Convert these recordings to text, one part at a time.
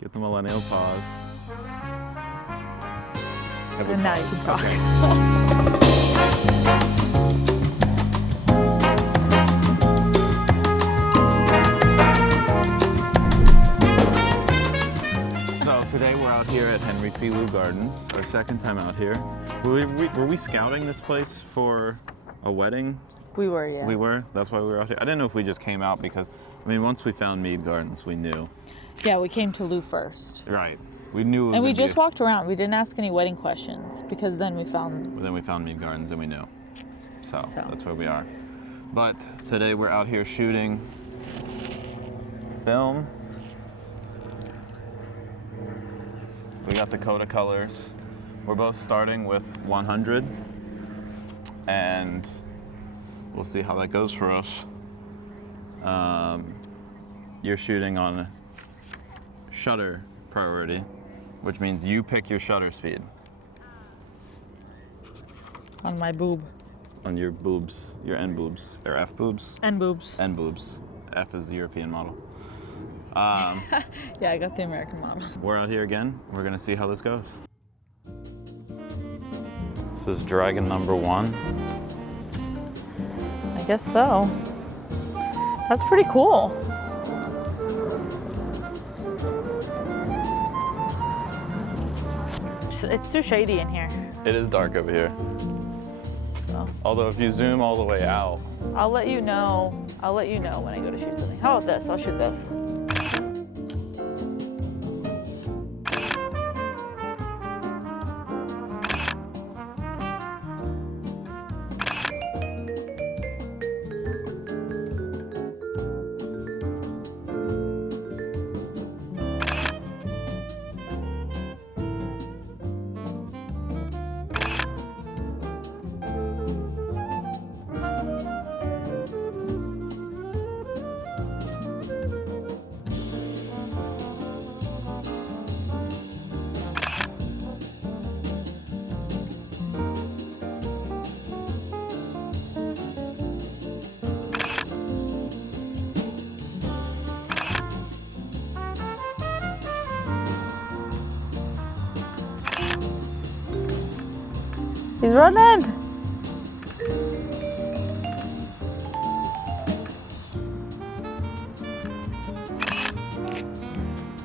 Get the millennial pause. And now you can talk. Okay. So today we're out here at Henry P. Leu Gardens, our second time out here. Were we scouting this place for a wedding? We were, yeah. We were? That's why we were out here? I didn't know if we just came out because, I mean, once we found Mead Gardens, we knew. Yeah, we came to Lou first. Right. We knew it was And we just walked around. We didn't ask any wedding questions because then we found... Then we found Mead Gardens and we knew. So that's where we are. But today we're out here shooting film. We got the Kodacolors. We're both starting with 100 and we'll see how that goes for us. You're shooting on shutter priority, which means you pick your shutter speed. On my boob. On your boobs, your N boobs, or F boobs? N boobs. N boobs. F is the European model. Yeah, I got the American model. We're out here again. We're gonna see how this goes. This is Dragon number 1. I guess so. That's pretty cool. It's too shady in here. It is dark over here. So. Although if you zoom all the way out. I'll let you know. I'll let you know when I go to shoot something. How about this? I'll shoot this. He's running!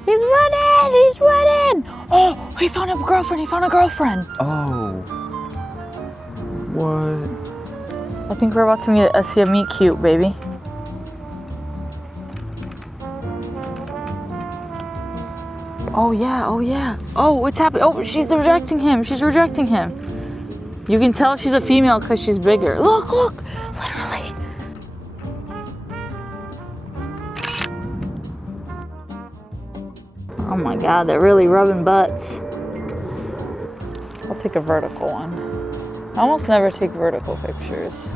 He's running! He's running! Oh, he found a girlfriend! He found a girlfriend! Oh. What? I think we're about to see a meet cute, baby. Oh yeah, oh yeah. Oh, what's happening? Oh, she's rejecting him. She's rejecting him. You can tell she's a female because she's bigger. Look, look, literally. Oh my God, they're really rubbing butts. I'll take a vertical one. I almost never take vertical pictures.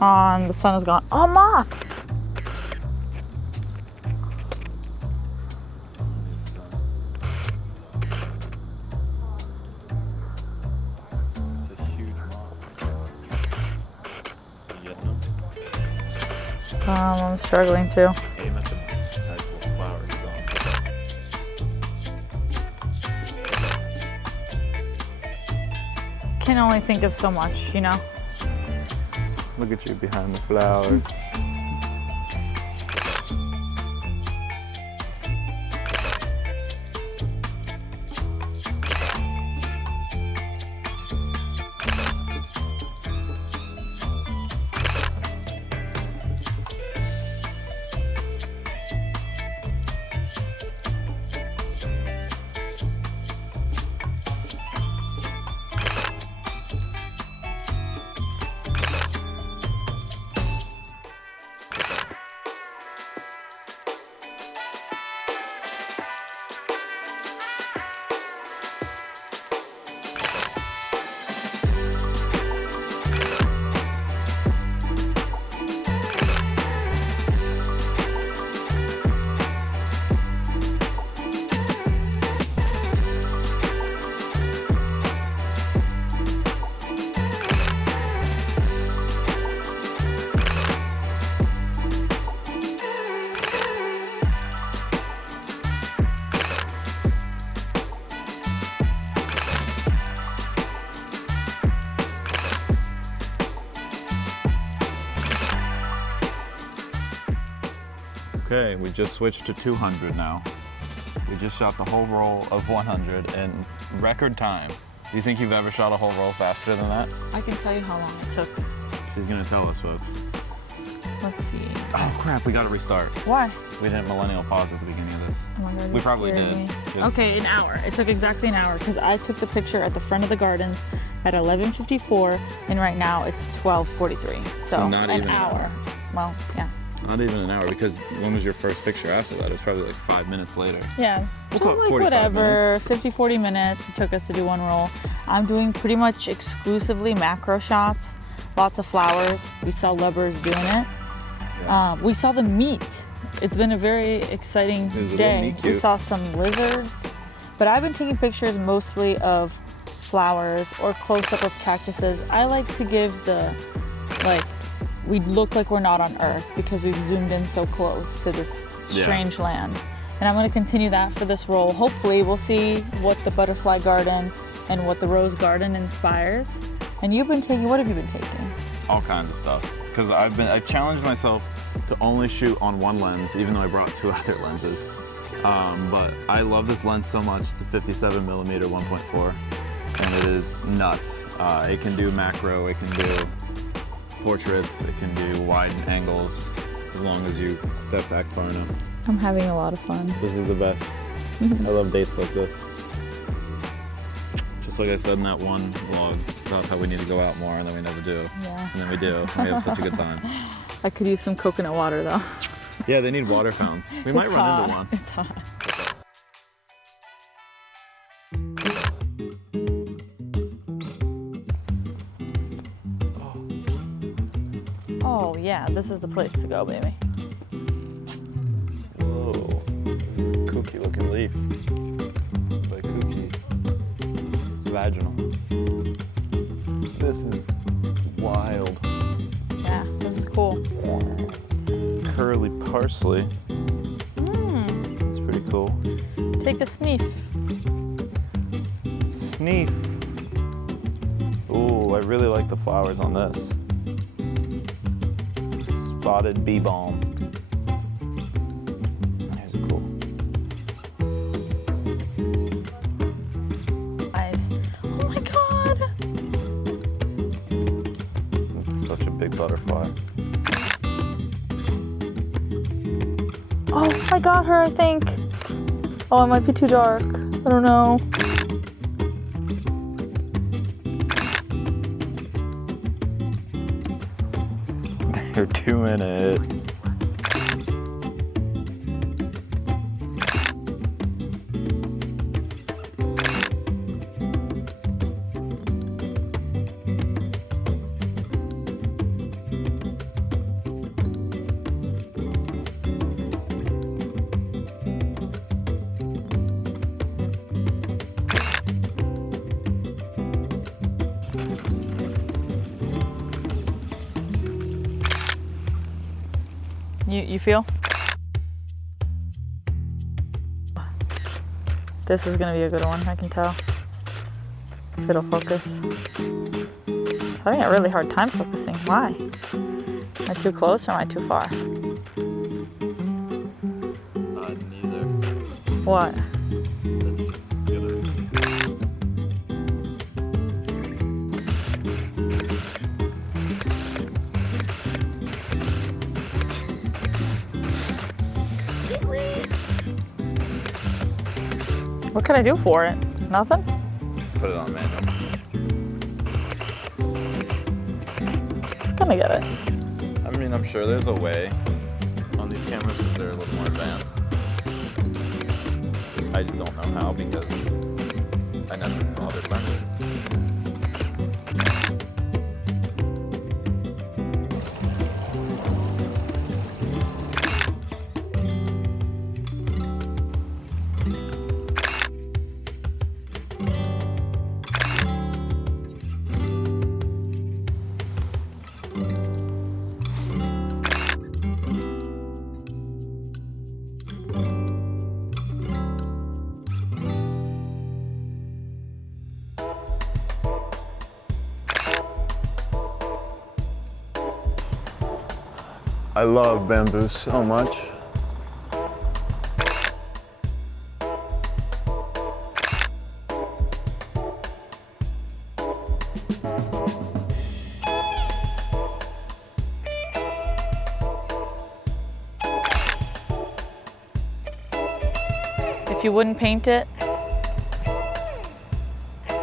On, the sun is gone. Oh, moth! It's a huge moth. You getting them? I'm struggling too. Aim at the actual flower he's on. Can only think of so much, you know? Look at you behind the flowers. Okay, we just switched to 200 now. We just shot the whole roll of 100 in record time. Do you think you've ever shot a whole roll faster than that? I can tell you how long it took. She's gonna tell us, folks. Let's see. Oh crap, we gotta restart. Why? We didn't millennial pause at the beginning of this. Oh my God, We probably scared did. me. Just- Okay, an hour. It took exactly an hour because I took the picture at the front of the gardens at 11:54, and right now it's 12:43. So not an even an hour. Well, yeah. Not even an hour, because when was your first picture after that? It was probably like 5 minutes later. Yeah. We'll So call it like 45 whatever, 50, 40 minutes it took us to do one roll. I'm doing pretty much exclusively macro shots. Lots of flowers. We saw lubbers doing it. Yeah. We saw them meet. It's been a very exciting It was a little day. meet We cute. saw some lizards, but I've been taking pictures mostly of flowers or close-up of cactuses. I like to give the, like, we look like we're not on Earth because we've zoomed in so close to this strange land. And I'm going to continue that for this roll. Hopefully we'll see what the butterfly garden and what the rose garden inspires. And you've been taking, what have you been taking? All kinds of stuff. Because I've challenged myself to only shoot on one lens, even though I brought 2 other lenses. But I love this lens so much. It's a 57 millimeter 1.4, and it is nuts. It can do macro, it can do portraits, it can do wide angles, as long as you step back far enough. I'm having a lot of fun. This is the best. I love dates like this. Just like I said in that one vlog about how we need to go out more, and then we never do. Yeah. And then we do. And we have such a good time. I could use some coconut water though. Yeah, they need water fountains. We might It's run hot. into one. It's hot. Oh yeah, this is the place to go, baby. Whoa. Kooky looking leaf. By kooky. It's vaginal. This is wild. Yeah, this is cool. Curly parsley. It's pretty cool. Take a sniff. Sneef. Ooh, I really like the flowers on this. Spotted bee balm. There's cool. Nice. Oh my god! It's such a big butterfly. Oh, I got her, I think. Oh, it might be too dark. I don't know. They're doing it. You feel? This is gonna be a good one, I can tell. If it'll focus. I'm having a really hard time focusing. Why? Am I too close or am I too far? Neither. What? Let's just get it. What can I do for it? Nothing? Put it on manual. It's gonna get it. I mean, I'm sure there's a way on these cameras because they're a little more advanced. I just don't know how because I never bothered learning. I love bamboo so much. If you wouldn't paint it,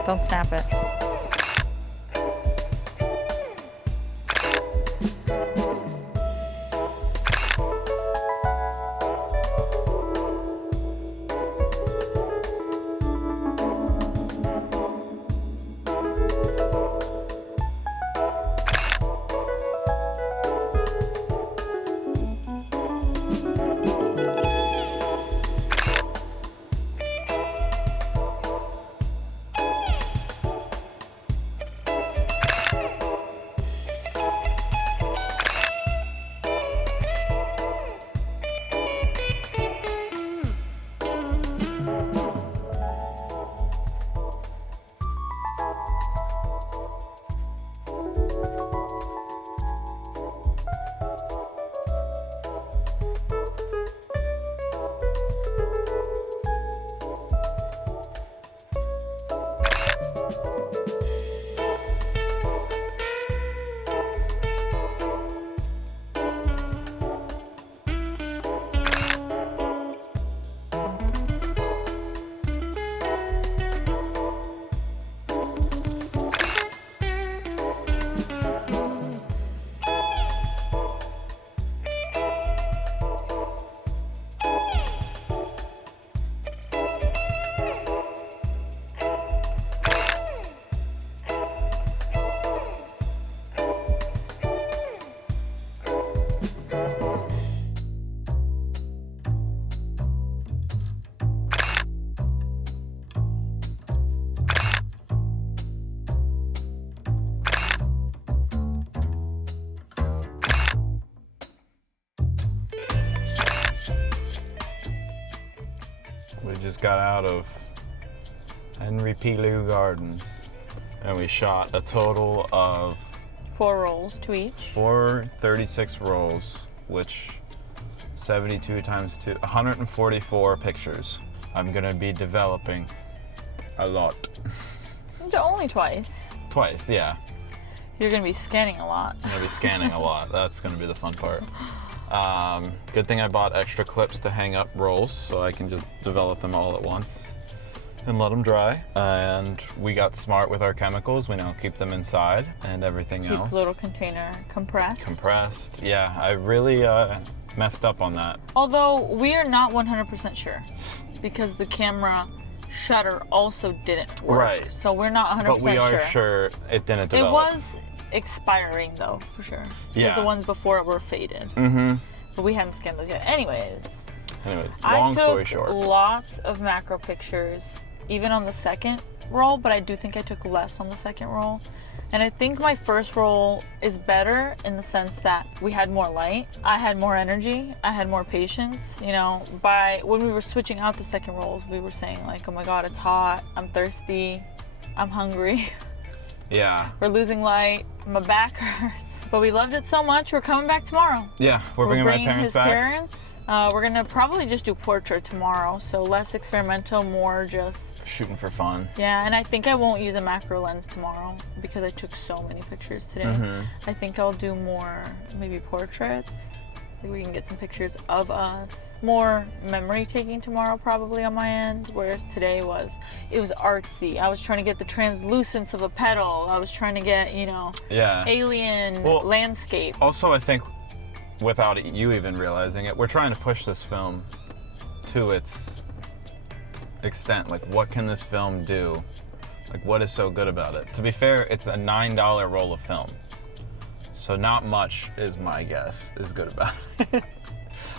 don't snap it. We just got out of Leu Gardens and we shot a total of 4 rolls to each. 436 rolls, which 72 times 2, 144 pictures. I'm gonna be developing a lot. Only twice. Twice, yeah. You're gonna be scanning a lot. I'm gonna be scanning a lot. That's gonna be the fun part. Good thing I bought extra clips to hang up rolls so I can just develop them all at once and let them dry. And we got smart with our chemicals. We now keep them inside and everything else. Keep the little container compressed. Compressed, yeah. I really messed up on that. Although we are not 100% sure because the camera shutter also didn't work. Right. So we're not 100% But we are sure. sure it didn't develop. It was expiring though, for sure. Because Yeah. the ones before it were faded. Mm-hmm. But we hadn't scanned those yet. Anyways, long story I short. took lots of macro pictures, even on the second roll, but I do think I took less on the second roll. And I think my first roll is better in the sense that we had more light, I had more energy, I had more patience. You know, when we were switching out the second rolls, we were saying like, oh my God, it's hot, I'm thirsty, I'm hungry. Yeah. We're losing light, my back hurts. But we loved it so much, we're coming back tomorrow. Yeah, we're bringing my parents his back. Parents. We're gonna probably just do portrait tomorrow, so less experimental, more just shooting for fun. Yeah, and I think I won't use a macro lens tomorrow because I took so many pictures today. Mm-hmm. I think I'll do more maybe portraits. I think we can get some pictures of us. More memory taking tomorrow probably on my end, whereas today it was artsy. I was trying to get the translucence of a petal. I was trying to get, alien landscape. Also, I think without you even realizing it, we're trying to push this film to its extent. Like, what can this film do? Like, what is so good about it? To be fair, it's a $9 roll of film. So not much is my guess is good about it.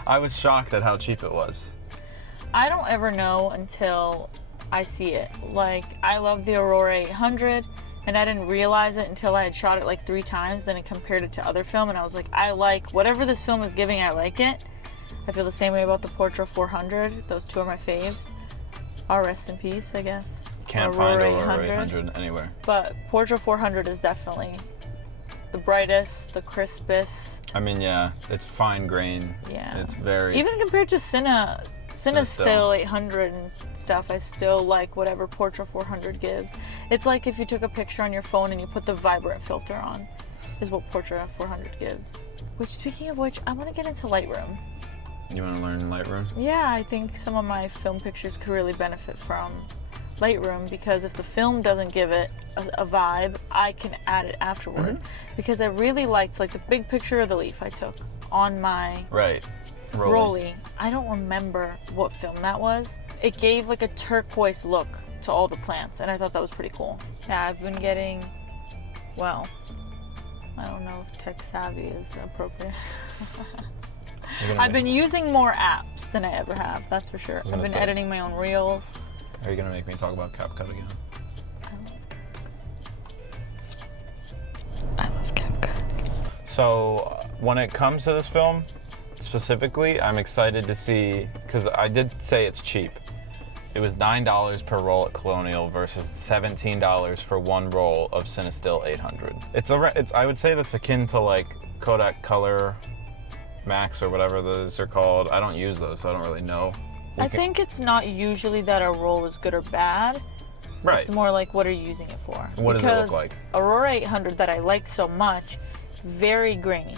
I was shocked at how cheap it was. I don't ever know until I see it. Like, I love the Aurora 800 and I didn't realize it until I had shot it like 3 times, then I compared it to other film and I was like, I like whatever this film is giving, I like it. I feel the same way about the Portra 400. Those two are my faves. All rest in peace, I guess. Can't find Aurora 800 anywhere. But Portra 400 is definitely the brightest, the crispest. I mean, yeah, it's fine grain. Yeah. It's very... Even compared to Cine Still 800 and stuff, I still like whatever Portra 400 gives. It's like if you took a picture on your phone and you put the vibrant filter on, is what Portra 400 gives. Which, speaking of which, I want to get into Lightroom. You want to learn Lightroom? Yeah, I think some of my film pictures could really benefit from Lightroom, because if the film doesn't give it a vibe, I can add it afterward. Because I really liked like the big picture of the leaf I took on my Rolly. I don't remember what film that was. It gave like a turquoise look to all the plants, and I thought that was pretty cool. Yeah, I've been getting, well, I don't know if tech savvy is appropriate. I've been using more apps than I ever have, that's for sure. I've been editing my own reels. Are you gonna make me talk about CapCut again? I love CapCut. So when it comes to this film, specifically, I'm excited to see, because I did say it's cheap. It was $9 per roll at Colonial versus $17 for one roll of Cinestill 800. I would say that's akin to like Kodak Color Max or whatever those are called. I don't use those, so I don't really know. I think it's not usually that a roll is good or bad. Right. It's more like, what are you using it for? What does it look like? Aurora 800 that I like so much, very grainy.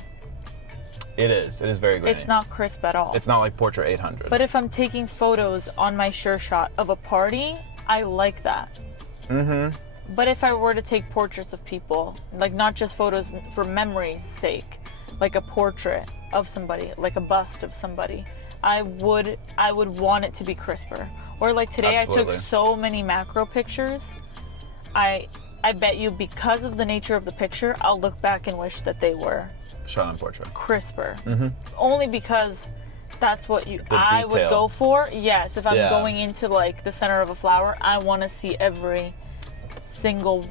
It is very grainy. It's not crisp at all. It's not like Portrait 800. But if I'm taking photos on my sure shot of a party, I like that. But if I were to take portraits of people, like not just photos for memory's sake, like a portrait of somebody, like a bust of somebody, I would want it to be crisper. Or like today, Absolutely. I took so many macro pictures. I bet you, because of the nature of the picture, I'll look back and wish that they were shot on portrait. Crisper. Only because that's what I would detail. go for. Yes, if I'm going into like the center of a flower, I want to see every single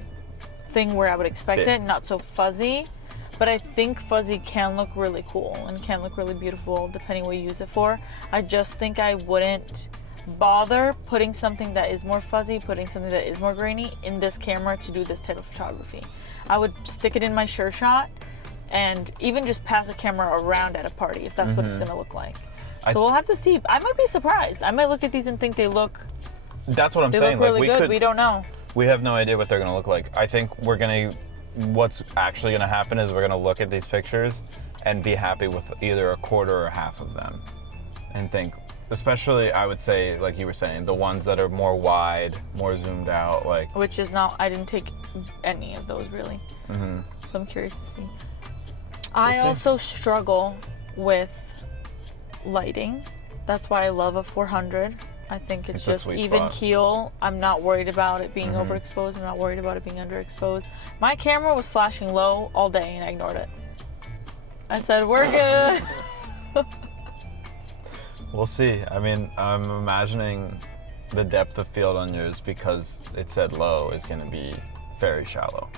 thing where I would expect it, not so fuzzy. But I think fuzzy can look really cool and can look really beautiful depending what you use it for. I just think I wouldn't bother putting something that is more fuzzy, putting something that is more grainy in this camera to do this type of photography. I would stick it in my sure shot and even just pass a camera around at a party if that's what it's gonna look like. So we'll have to see. I might be surprised. I might look at these and think they look That's what I'm they saying. look really good. We don't know. We have no idea what they're gonna look like. I think what's actually gonna happen is we're gonna look at these pictures and be happy with either a quarter or half of them. And think, especially I would say, like you were saying, the ones that are more wide, more zoomed out, like. Which is not, I didn't take any of those really. So I'm curious to see. I also struggle with lighting. That's why I love a 400. I think it's just even spot. keel. I'm not worried about it being overexposed. I'm not worried about it being underexposed. My camera was flashing low all day and I ignored it. I said, we're good. We'll see. I mean, I'm imagining the depth of field on yours, because it said low, is going to be very shallow.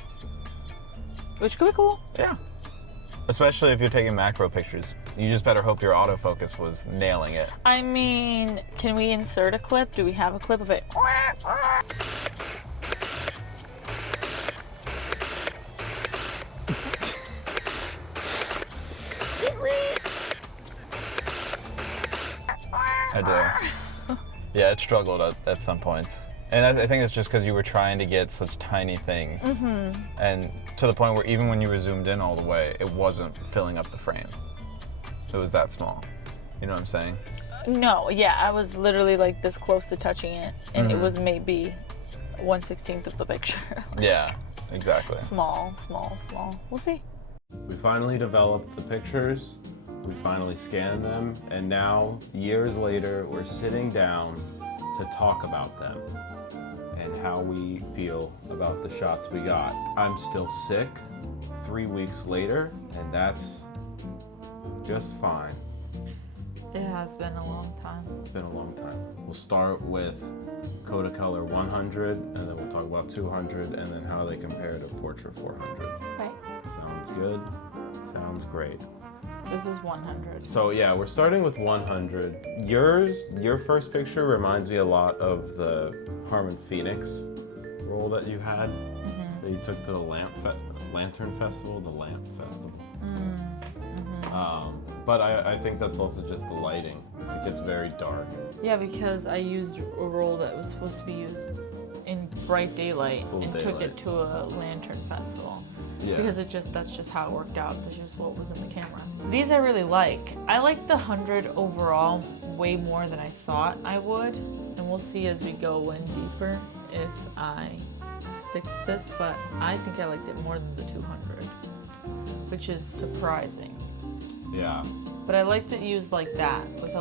Which could be cool. Yeah. Especially if you're taking macro pictures. You just better hope your autofocus was nailing it. I mean, can we insert a clip? Do we have a clip of it? I do. Yeah, it struggled at some points. And I think it's just because you were trying to get such tiny things. And to the point where even when you were zoomed in all the way, it wasn't filling up the frame. It was that small. You know what I'm saying? No, yeah, I was literally like this close to touching it, and it was maybe 1/16 of the picture. Yeah, exactly. Small. We'll see. We finally developed the pictures, we finally scanned them, and now, years later, we're sitting down to talk about them and how we feel about the shots we got. I'm still sick 3 weeks later, and that's just fine. It has been a long time. It's been a long time. We'll start with Kodacolor 100, and then we'll talk about 200, and then how they compare to Portrait 400. Right. Sounds good? Sounds great. This is 100. So yeah, we're starting with 100. Your first picture reminds me a lot of the Harmon Phoenix roll that you had, that you took to the Lantern Festival, the Lamp Festival. But I think that's also just the lighting. It gets very dark. Yeah, because I used a roll that was supposed to be used in bright daylight Full and took daylight. it to a lantern festival. Yeah. Because that's just how it worked out. That's just what was in the camera. These I really like. I like the 100 overall way more than I thought I would. And we'll see as we go in deeper if I stick to this, but I think I liked it more than the 200, which is surprising. Yeah. But I liked it used like that, with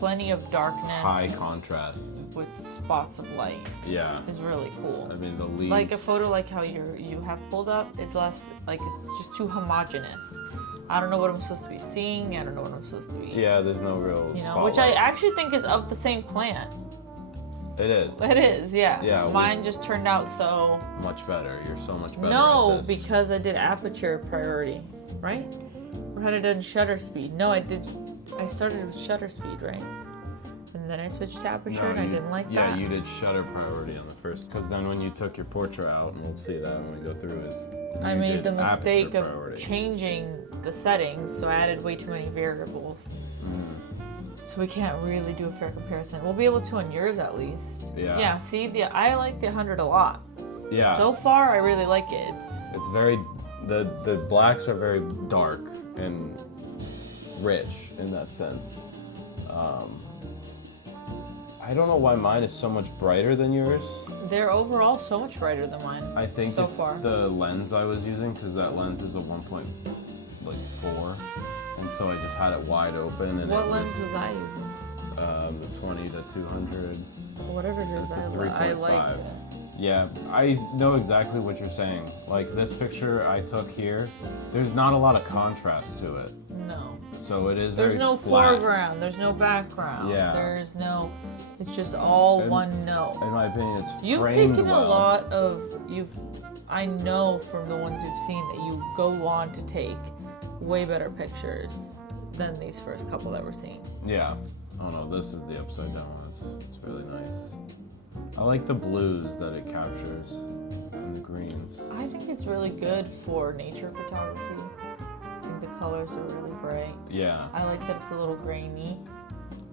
plenty of darkness. High contrast. With spots of light. Yeah. Is really cool. I mean, the leaves. Like a photo like how you have pulled up is less, like it's just too homogeneous. I don't know what I'm supposed to be seeing. I don't know what I'm supposed to be. Yeah, there's no real spotlight. Which I actually think is of the same plant. It is. It is, yeah. Yeah. Mine just turned out so much better. You're so much better. No, at this. because I did aperture priority, right? Or had I done shutter speed? No, I started with shutter speed, right? And then I switched to aperture, and I didn't like that. Yeah, you did shutter priority on the first. Because then when you took your portrait out, and we'll see that when we go through, I made the mistake of priority. changing the settings, so I added way too many variables. So we can't really do a fair comparison. We'll be able to on yours at least. Yeah. Yeah. See, I like the 100 a lot. Yeah. So far, I really like it. It's very. The blacks are very dark and rich in that sense. I don't know why mine is so much brighter than yours. They're overall so much brighter than mine. I think so it's far. the lens I was using, because that lens is a 1.4, and so I just had it wide open. And What lens was I using? The 20, the 200. Whatever it is, It's a I liked 3.5. it. Yeah, I know exactly what you're saying. Like this picture I took here, there's not a lot of contrast to it. No. So it is There's very no flat. foreground. There's no background. Yeah. There's no. It's just all one note. In my opinion, it's You've framed taken well. a lot of I know from the ones we've seen that you go on to take way better pictures than these first couple that we're seeing. Yeah. Oh no, this is the upside down one. It's really nice. I like the blues that it captures and the greens. I think it's really good for nature photography. I think the colors are really bright. Yeah. I like that it's a little grainy.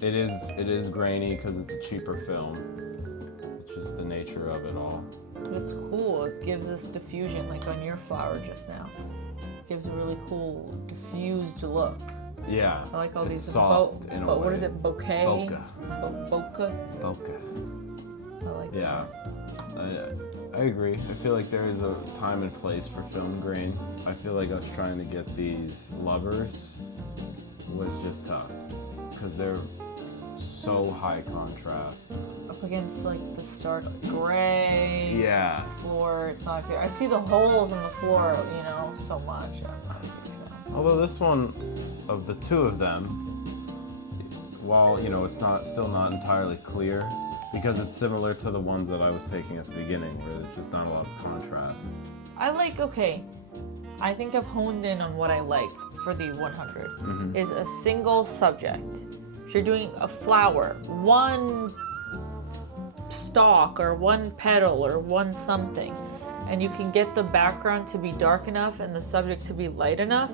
It is grainy because it's a cheaper film. It's just the nature of it all. But it's cool. It gives us diffusion, like on your flower just now. It gives a really cool diffused look. Yeah. I like all it's these soft in a way. what is it? Bouquet? Bokeh. Bokeh? Bokeh. I like Yeah. I agree. I feel like there is a time and place for film grain. I feel like us trying to get these lovers was just tough because they're so high contrast. up against like the stark gray Yeah. floor. It's not good. I see the holes in the floor, so much. I'm not a big fan. Although this one, of the two of them, while it's still not entirely clear, because it's similar to the ones that I was taking at the beginning, where there's just not a lot of contrast. I think I've honed in on what I like for the 100 is a single subject. If you're doing a flower, one stalk or one petal or one something, and you can get the background to be dark enough and the subject to be light enough,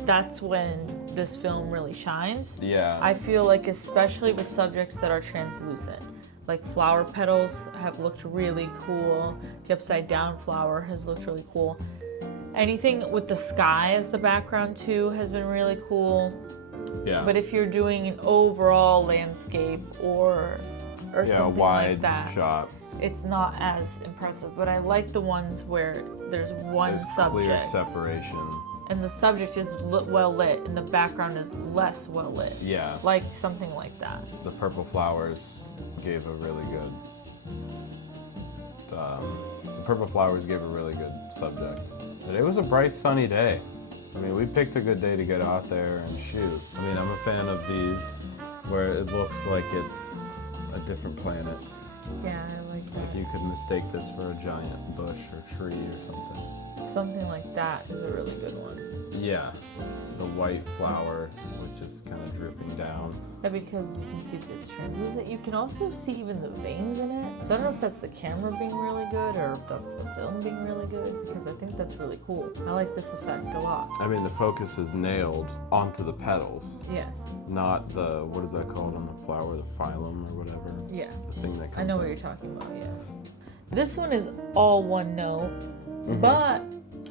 that's when this film really shines. Yeah. I feel like especially with subjects that are translucent. Like flower petals have looked really cool. The upside down flower has looked really cool. Anything with the sky as the background too has been really cool. Yeah. But if you're doing an overall landscape or a something wide like that, shot. it's not as impressive. But I like the ones where there's one There's subject clear separation. and the subject is well lit and the background is less well lit. Yeah. Like something like that. The purple flowers gave a really good. The purple flowers gave a really good subject. But it was a bright, sunny day. I mean, we picked a good day to get out there and shoot. I mean, I'm a fan of these, where it looks like it's a different planet. Yeah, I like that. Like you could mistake this for a giant bush or tree or something. Something like that is a really good one. Yeah, the white flower, which is kind of drooping down. Yeah, because you can see that it's translucent. You can also see even the veins in it. So I don't know if that's the camera being really good or if that's the film being really good, because I think that's really cool. I like this effect a lot. I mean, the focus is nailed onto the petals, Yes. not the, what is that called on the flower, the phylum or whatever? Yeah. The thing that comes I know out. what you're talking about, yes. This one is all one note, but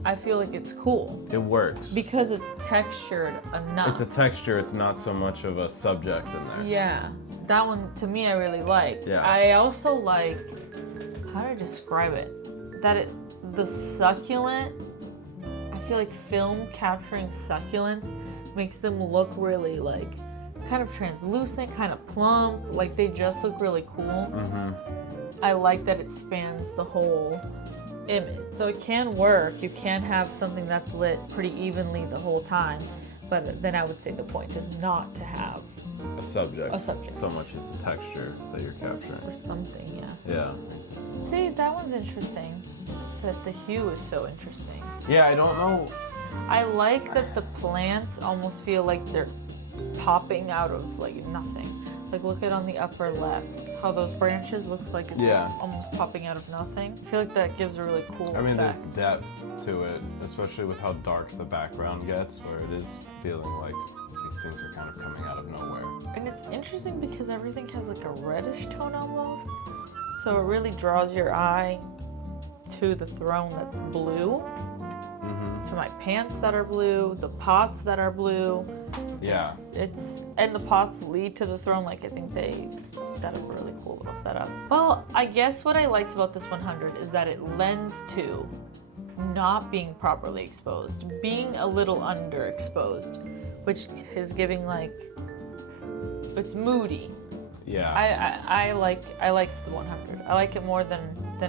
I feel like it's cool It works. because it's textured enough. It's a texture, it's not so much of a subject in there. Yeah, that one to me I really like. Yeah. I also like, how do I describe it? The succulent, I feel like film capturing succulents makes them look really like kind of translucent, kind of plump, like they just look really cool. I like that it spans the whole image. So it can work. You can have something that's lit pretty evenly the whole time, but then I would say the point is not to have A subject. A subject. So much as the texture that you're capturing. or something, yeah. Yeah. See, that one's interesting. That the hue is so interesting. Yeah, I don't know. I like that the plants almost feel like they're popping out of like nothing. Like look at on the upper left, how those branches looks like it's Yeah. almost popping out of nothing. I feel like that gives a really cool I mean, there's effect. depth to it, especially with how dark the background gets, where it is feeling like these things are kind of coming out of nowhere. And it's interesting because everything has like a reddish tone almost. So it really draws your eye to the throne that's blue, to my pants that are blue, the pots that are blue. Yeah. And the pots lead to the throne. Like I think they set up a really cool little setup. Well, I guess what I liked about this 100 is that it lends to not being properly exposed, being a little underexposed, which is giving like, it's moody. Yeah. I liked the 100. I like it more than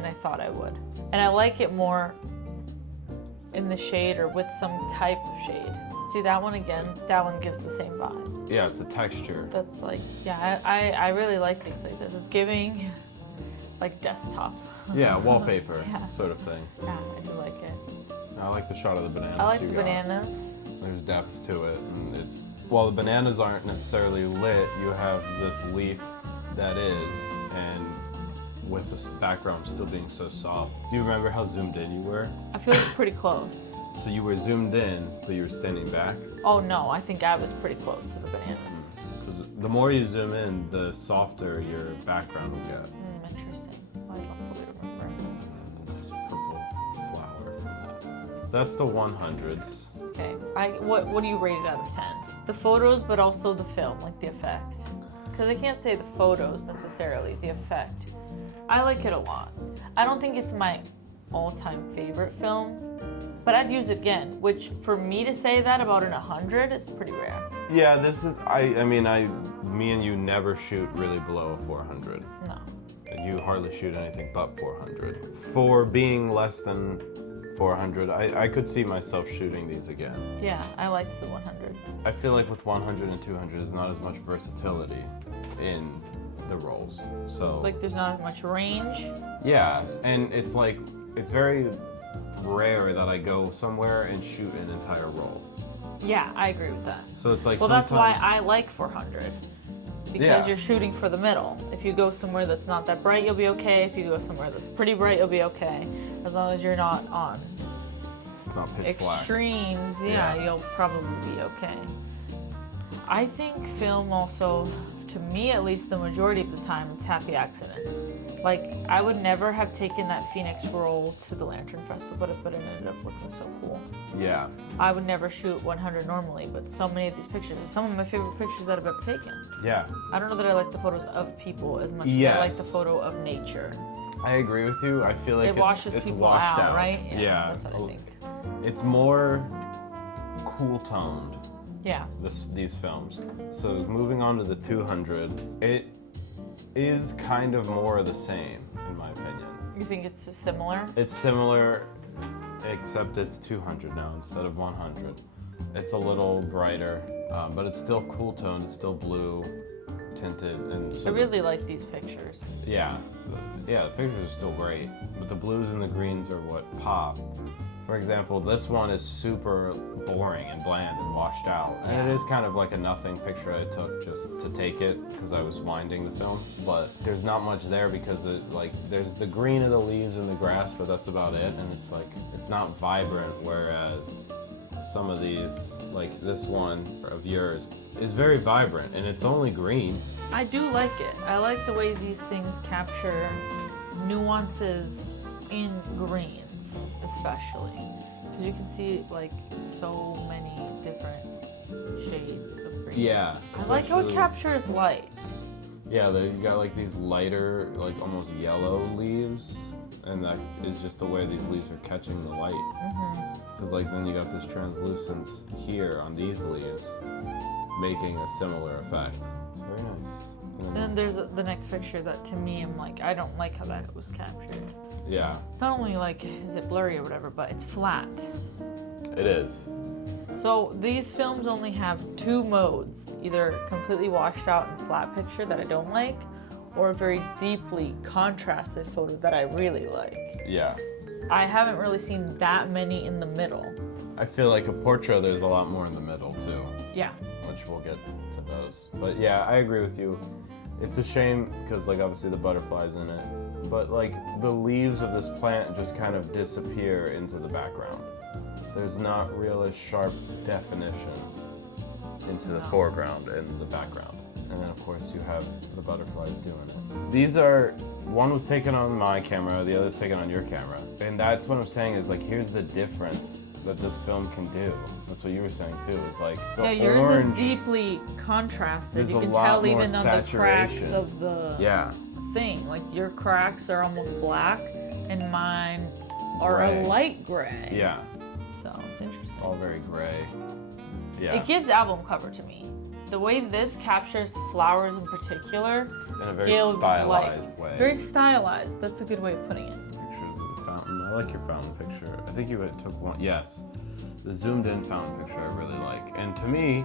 I thought I would. And I like it more in the shade or with some type of shade. See that one again? That one gives the same vibes. Yeah, it's a texture. That's like, yeah, I really like things like this. It's giving like desktop. Yeah, wallpaper Yeah. sort of thing. Yeah, I do like it. I like the shot of the bananas. I like you the got. bananas. There's depth to it, and it's while the bananas aren't necessarily lit, you have this leaf that is, and with this background still being so soft. Do you remember how zoomed in you were? I feel like pretty close. So you were zoomed in, but you were standing back. Oh no, I think I was pretty close to the bananas. Because the more you zoom in, the softer your background will get. Interesting. I don't fully remember. Nice purple flower from that. That's the 100s. Okay. What do you rate it out of 10? The photos, but also the film, like the effect. Because I can't say the photos necessarily, the effect. I like it a lot. I don't think it's my all-time favorite film, but I'd use it again, which for me to say that about an 100 is pretty rare. Yeah, this is, me and you never shoot really below a 400. No. And you hardly shoot anything but 400. For being less than 400, I could see myself shooting these again. Yeah, I liked the 100. I feel like with 100 and 200, there's not as much versatility in the roles. So Like there's not as much range. yeah, and it's like it's very rare that I go somewhere and shoot an entire roll. Yeah, I agree with that. So it's like Well, that's why sometimes- I like 400. Because Yeah. you're shooting for the middle. If you go somewhere that's not that bright, you'll be okay. If you go somewhere that's pretty bright, you'll be okay. As long as you're not on it's not pitch black. extremes, Yeah. you'll probably be okay. I think film also, to me at least, the majority of the time, it's happy accidents. Like, I would never have taken that Phoenix roll to the Lantern Festival, but it ended up looking so cool. Yeah. I would never shoot 100 normally, but so many of these pictures are some of my favorite pictures that I've ever taken. Yeah. I don't know that I like the photos of people as much as I like the Yes. photo of nature. I agree with you. I feel like It washes it's people washed out, right? Yeah. That's what I think. It's more cool toned. Yeah. These films. So moving on to the 200, it is kind of more of the same, in my opinion. You think it's just similar? It's similar, except it's 200 now instead of 100. It's a little brighter, but it's still cool toned. It's still blue tinted, and so I really like these pictures. yeah, the pictures are still great, but the blues and the greens are what pop. For example, this one is super boring and bland and washed out. And it is kind of like a nothing picture I took just to take it because I was winding the film. But there's not much there because there's the green of the leaves and the grass, but that's about it. And it's like, it's not vibrant, whereas some of these, like this one of yours, is very vibrant and it's only green. I do like it. I like the way these things capture nuances in greens. lights, especially, because you can see like so many different shades of green. Yeah. I like how it captures light. Yeah, you got like these lighter, like almost yellow leaves, and that is just the way these leaves are catching the light. Because like then you got this translucence here on these leaves, making a similar effect. It's very nice. And then there's the next picture that to me, I'm like, I don't like how that was captured. Yeah. Not only like, is it blurry or whatever, but it's flat. It is. So these films only have two modes, either completely washed out and flat picture that I don't like, or a very deeply contrasted photo that I really like. Yeah. I haven't really seen that many in the middle. I feel like a portrait, there's a lot more in the middle too. Yeah. Which we'll get to those. But yeah, I agree with you. It's a shame because like obviously the butterflies in it, but like the leaves of this plant just kind of disappear into the background. There's not really a sharp definition into the foreground and the background. And then of course you have the butterflies doing it. These are, one was taken on my camera, the other's taken on your camera. And that's what I'm saying is like, here's the difference that this film can do. That's what you were saying too. It's like the yours orange, is deeply contrasted. there's You a can lot tell more even on the cracks saturation. of the thing. Like your cracks are almost black and mine are Gray. a light gray. Yeah, So it's interesting. it's all very gray. Yeah, It gives album cover to me. The way this captures flowers in particular in a very gives stylized like, way. very stylized. That's a good way of putting it. Pictures of the fountain. I like your fountain picture. I think you took one. Yes, the zoomed in fountain picture I really like. And to me,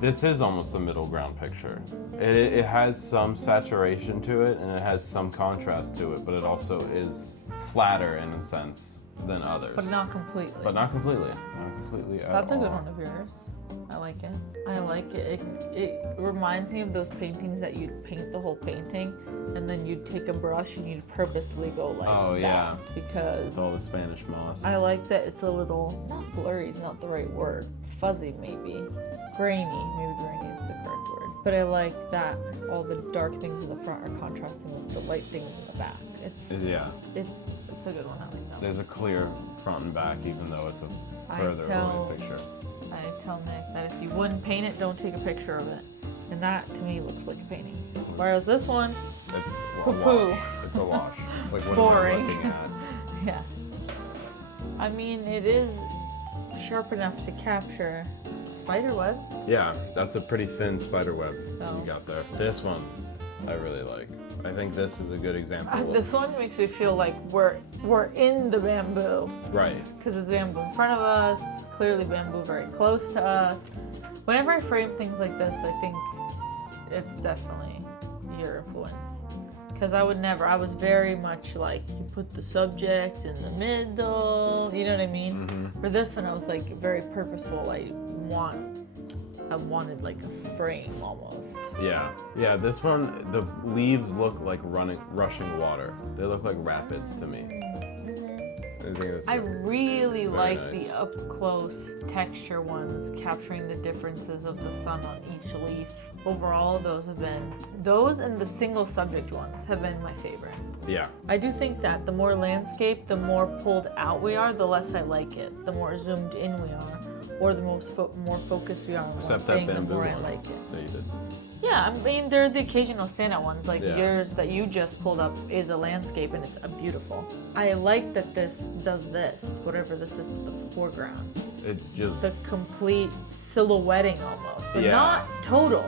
this is almost the middle ground picture. It has some saturation to it and it has some contrast to it, but it also is flatter in a sense than others. But not completely. But not completely. Not completely at That's a good all. one of yours. I like it. I like it. It reminds me of those paintings that you'd paint the whole painting and then you'd take a brush and you'd purposely go like Oh, that. yeah. Because All the Spanish moss. I like that it's a little, not blurry is not the right word. Fuzzy maybe. Grainy. Maybe grainy is the correct word. But I like that all the dark things in the front are contrasting with the light things in the back. It's a good one. I like that. There's a clear front and back even though it's a further away picture. I tell Nick that if you wouldn't paint it, don't take a picture of it. And that, to me, looks like a painting. Whereas this one, It's a Poo-poo. wash. It's a wash. It's like what Boring. am I looking at? yeah. I mean, it is sharp enough to capture spider web. Yeah, that's a pretty thin spider web So. you got there. This one, I really like. I think this is a good example. This one makes me feel like we're in the bamboo. Right. Because there's bamboo in front of us, clearly bamboo very close to us. Whenever I frame things like this, I think it's definitely your influence. Because I was very much like, you put the subject in the middle, you know what I mean? Mm-hmm. For this one, I was like very purposeful. I wanted like a frame almost. Yeah. Yeah, this one, the leaves look like rushing water. They look like rapids to me. I think that's I really very like nice. the up close texture ones, capturing the differences of the sun on each leaf. Overall, those and the single subject ones have been my favorite. Yeah. I do think that the more landscape, the more pulled out we are, the less I like it. The more zoomed in we are, or the more focused we are on one Except that thing, the bamboo more one I like it. that you did. Yeah, I mean, there are the occasional standout ones, like Yeah. yours that you just pulled up is a landscape and it's beautiful. I like that this does this, whatever this is to the foreground. It just, The complete silhouetting almost, but Yeah. not total.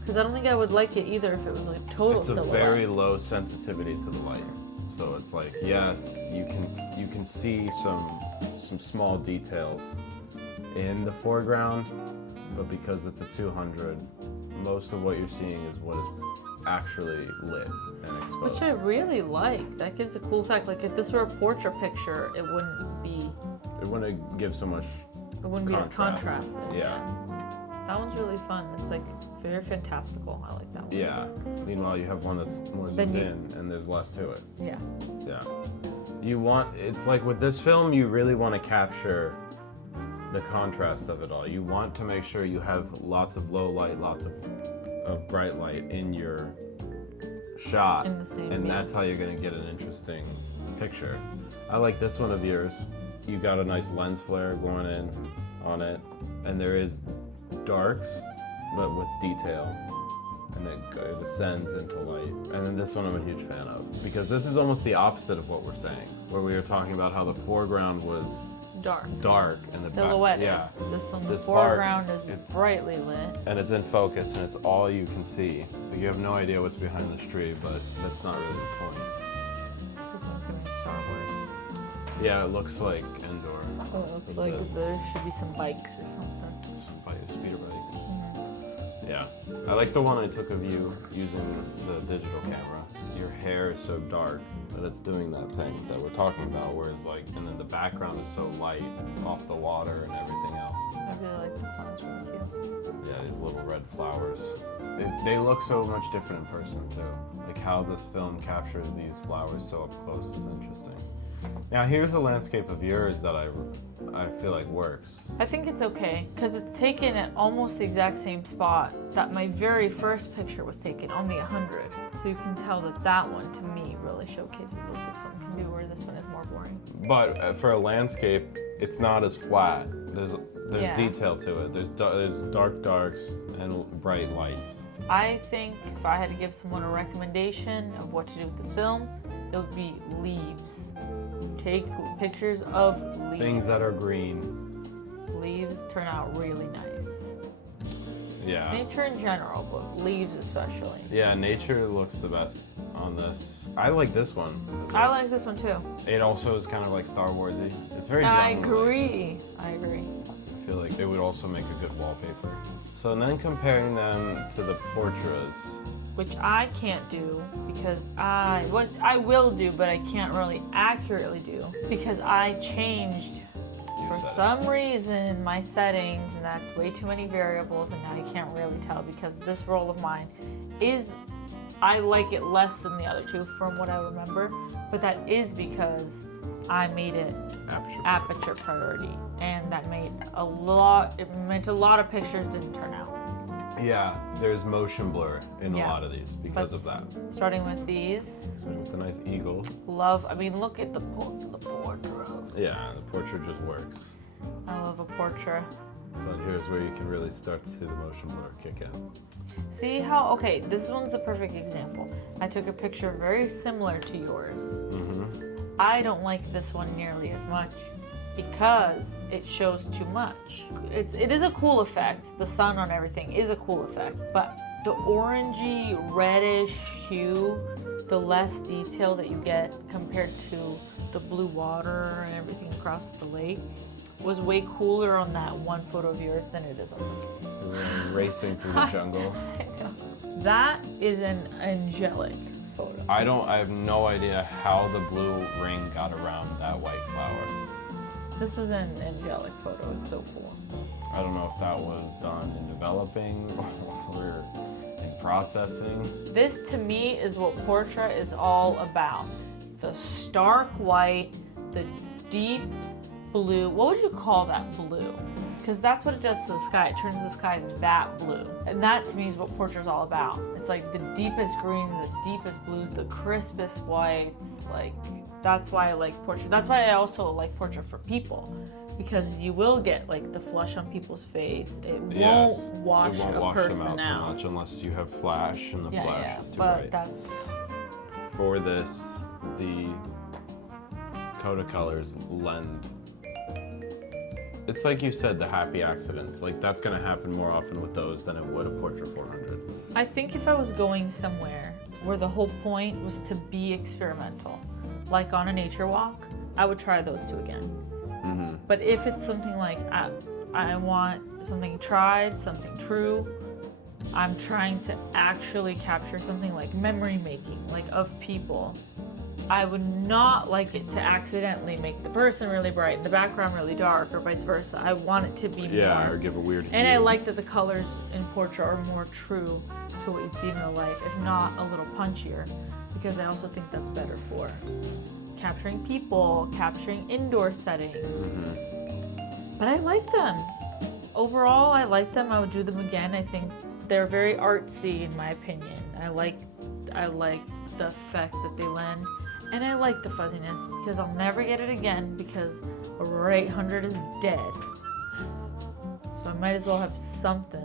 Because I don't think I would like it either if it was like total it's a silhouette. very low sensitivity to the light. So it's like, yes, you can see some small details in the foreground, but because it's a 200, most of what you're seeing is what is actually lit and exposed. Which I really like. That gives a cool effect. Like if this were a portrait picture, it wouldn't be give so much. be as Contrast. contrasted. Yeah. That one's really fun. It's like very fantastical. I like that one. Yeah. Meanwhile, you have one that's more Then zoomed you- in, and there's less to it. Yeah. Yeah. It's like with this film, you really want to capture the contrast of it all. You want to make sure you have lots of low light, lots of bright light in your shot. In the same, and yeah. that's how you're going to get an interesting picture. I like this one of yours. You got a nice lens flare going in on it, and there is darks, but with detail, and it ascends into light. And then this one I'm a huge fan of, because this is almost the opposite of what we're saying, where we were talking about how the foreground was dark and the silhouette. Yeah. This one, the This foreground part, is it's- brightly lit. And it's in focus, and it's all you can see. You have no idea what's behind this tree, but that's not really the point. This one's gonna be Star Wars. Yeah, it looks like Endor. Oh, it looks A like bit. there should be some bikes or something. Speeder bikes. Yeah, I like the one I took of you using the digital camera. Your hair is so dark that it's doing that thing that we're talking about, whereas like, and then the background is so light off the water and everything else. I really like this one. It's really cute. Yeah, these little red flowers. They look so much different in person too. Like how this film captures these flowers so up close is interesting. Now here's a landscape of yours that I feel like works. I think it's okay because it's taken at almost the exact same spot that my very first picture was taken on the 100. So you can tell that that one to me really showcases what this one can do, where this one is more boring. But for a landscape, it's not as flat. There's Yeah. detail to it. There's dark darks and bright lights. I think if I had to give someone a recommendation of what to do with this film, it would be leaves. Take pictures of leaves. Things that are green. Leaves turn out really nice. Yeah. Nature in general, but leaves especially. Yeah, nature looks the best on this. I like this one. I like this one too. It also is kind of like Star Warsy. It's very I genre-like. agree. I feel like it would also make a good wallpaper. So then comparing them to the portraits. Which I can't do because what I will do, but I can't really accurately do because I changed for some reason my settings, and that's way too many variables, and now you can't really tell because this roll of mine is, I like it less than the other two from what I remember, but that is because I made it aperture priority, and that made it meant a lot of pictures didn't turn out. Yeah, there's motion blur in a lot of these because of that. Starting with these. So with the nice eagle. Look at the portrait. Yeah, the portrait just works. I love a portrait. But here's where you can really start to see the motion blur kick in. See how, okay, this one's a perfect example. I took a picture very similar to yours. Mm-hmm. I don't like this one nearly as much because it shows too much. It is a cool effect. The sun on everything is a cool effect, but the orangey, reddish hue, the less detail that you get compared to the blue water and everything across the lake was way cooler on that one photo of yours than it is on this one. We're racing through the jungle. That is an angelic photo. I have no idea how the blue ring got around that white flower. This is an angelic photo. It's so cool. I don't know if that was done in developing or in processing. This to me is what portrait is all about. The stark white, the deep blue. What would you call that blue? Because that's what it does to the sky. It turns the sky that blue. And that to me is what portrait is all about. It's like the deepest greens, the deepest blues, the crispest whites. Like, that's why I like portrait. That's why I also like portrait for people. Because you will get like the flush on people's face. It won't wash them a out person so much unless you have flash and the flash is too but bright. that's For this, the Kodak colors lend. It's like you said, the happy accidents. Like that's gonna happen more often with those than it would a Portrait 400. I think if I was going somewhere where the whole point was to be experimental, like on a nature walk, I would try those two again. Mm-hmm. But if it's something like I want something tried, something true, I'm trying to actually capture something like memory making, like of people. I would not like it to accidentally make the person really bright and the background really dark, or vice versa. I want it to be more. Or give a weird hue. And I like that the colors in portrait are more true to what you'd see in real life, if not a little punchier, because I also think that's better for capturing people, capturing indoor settings. Mm-hmm. But I like them. Overall, I like them. I would do them again. I think they're very artsy in my opinion. I like the effect that they lend. And I like the fuzziness because I'll never get it again because Aurora 800 is dead. So I might as well have something.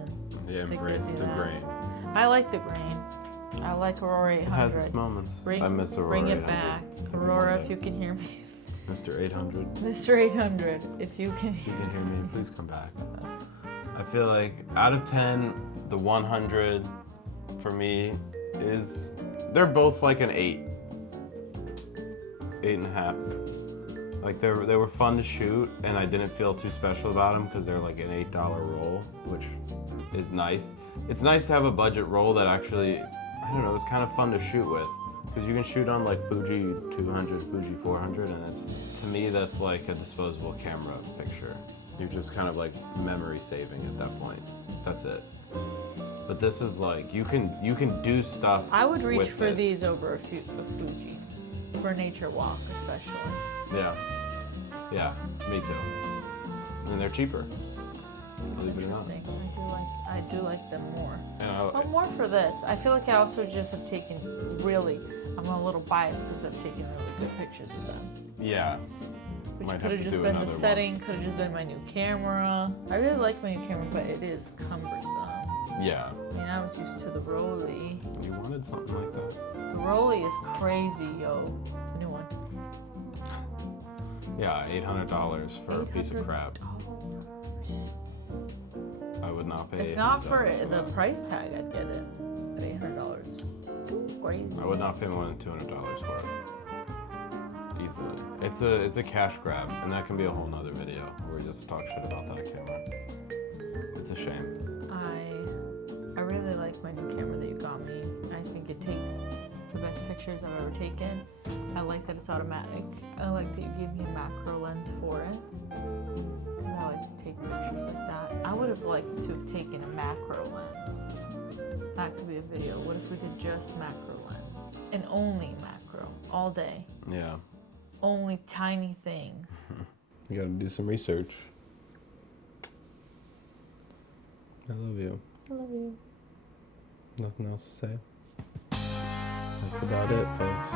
Yeah, that embrace gives you the that. grain. I like the grain. I like Aurora 800. It has its moments. I miss Aurora Bring it 800. back. Maybe Aurora, one if day. you can hear me. Mr. 800. Mr. 800, if you can If you hear can hear me, please come back. I feel like out of 10, the 100 for me is, they're both like an 8. 8.5. Like they were fun to shoot, and I didn't feel too special about them because they're like an $8 roll, which is nice. It's nice to have a budget roll that actually, I don't know, it's kind of fun to shoot with. Because you can shoot on like Fuji 200, Fuji 400, and it's, to me, that's like a disposable camera picture. You're just kind of like memory saving at that point. That's it. But this is like, you can do stuff. I would reach with for this. these over a Fuji. For a nature walk, especially. Yeah. Yeah, me too. And they're cheaper. Believe it or not. Interesting. I do like them more. And But more for this. I feel like I also just have taken really, I'm a little biased because I've taken really good pictures with them. yeah. Which Might could have have to just do been the another one. setting, could have just been my new camera. I really like my new camera, but it is cumbersome. Yeah. I mean, I was used to the Rolly. You wanted something like that? The Rolly is crazy, yo. The new one. Yeah, $800 for a piece of crap. I would not pay. If not $800 for the that. price tag, I'd get it at $800. Crazy. I would not pay more than $200 for it. Easily. It's a cash grab, and that can be a whole nother video where we just talk shit about that camera. It's a shame. I really like my new camera that you got me. I think it takes the best pictures I've ever taken. I like that it's automatic. I like that you gave me a macro lens for it. Because I like to take pictures like that. I would have liked to have taken a macro lens. That could be a video. What if we did just macro lens? And only macro. All day. Yeah. Only tiny things. You gotta do some research. I love you. I love you. Nothing else to say. That's about it, folks.